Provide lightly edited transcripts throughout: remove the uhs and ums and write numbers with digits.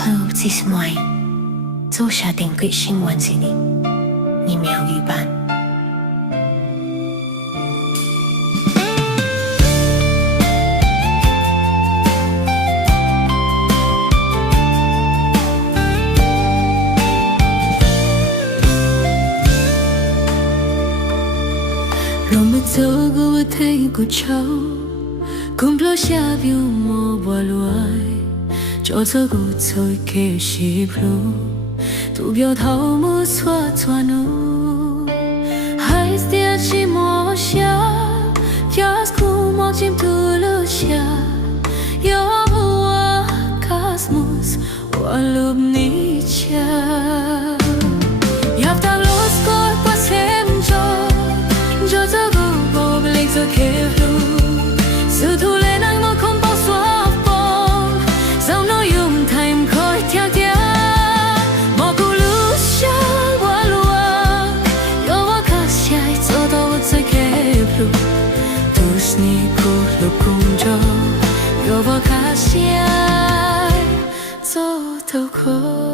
后即是moi，做下定贵新闻是你苗语版。若没走过我太过潮，空落下表莫波来，就走过走开西路，图表头莫错错路，还是点起莫下，要是苦莫进图路下，要不我 cosmos 我 lub 你家。Я вдалось скоро посемчо, jo zogo bo blik zo keflu, su tu le nang mo kom po swap bom, sao no yum time koi tia tia, mo ku lu sha wa luak, yo wa ka shai zo do wo zo keflu, tu sni ku lu kum jo, yo wa ka shai zo do koi.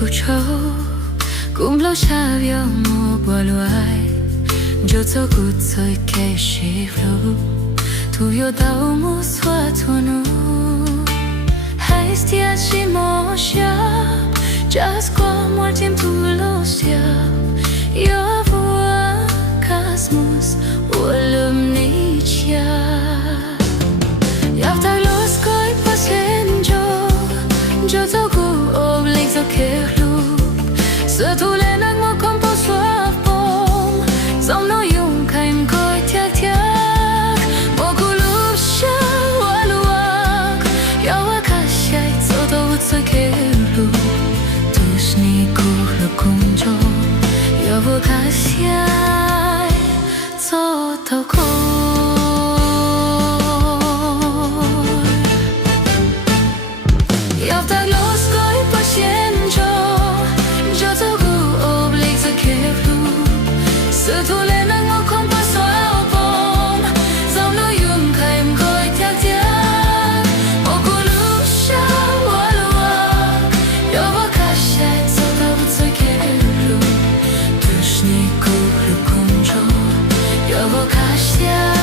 Cô châu cũng lâu xa biểu mùa bùa loài cho cho cô chơi kê xí flu thu yêu đau mùa xóa thua nụ hay stia chỉ mò xa just qua mùa chim thu lâu xa yêu vua cosmos ua lùm ní cha yêu ta los coi pasen cho cho cô ôm lịch cho kêu lúc giờ thu lên anh mua con bao xóa bom dòng nó dùng kèm coi thiệt thiệt một cú lúc sáng hoa luộc yêu hoa cả trái cho đâu cho kêu lúc tu sni cú lúc cùng cho yêu hoa cả trái cho đâu coi. Sự thu lên anh ngó không có xóa bom dòng nó dùng kèm coi thiệt thiệt một cú lúc sáng hoa luộc yêu hoa cả trái cho đâu cho kêu lúc tu sni cú lúc cùng cho yêu hoa cả trái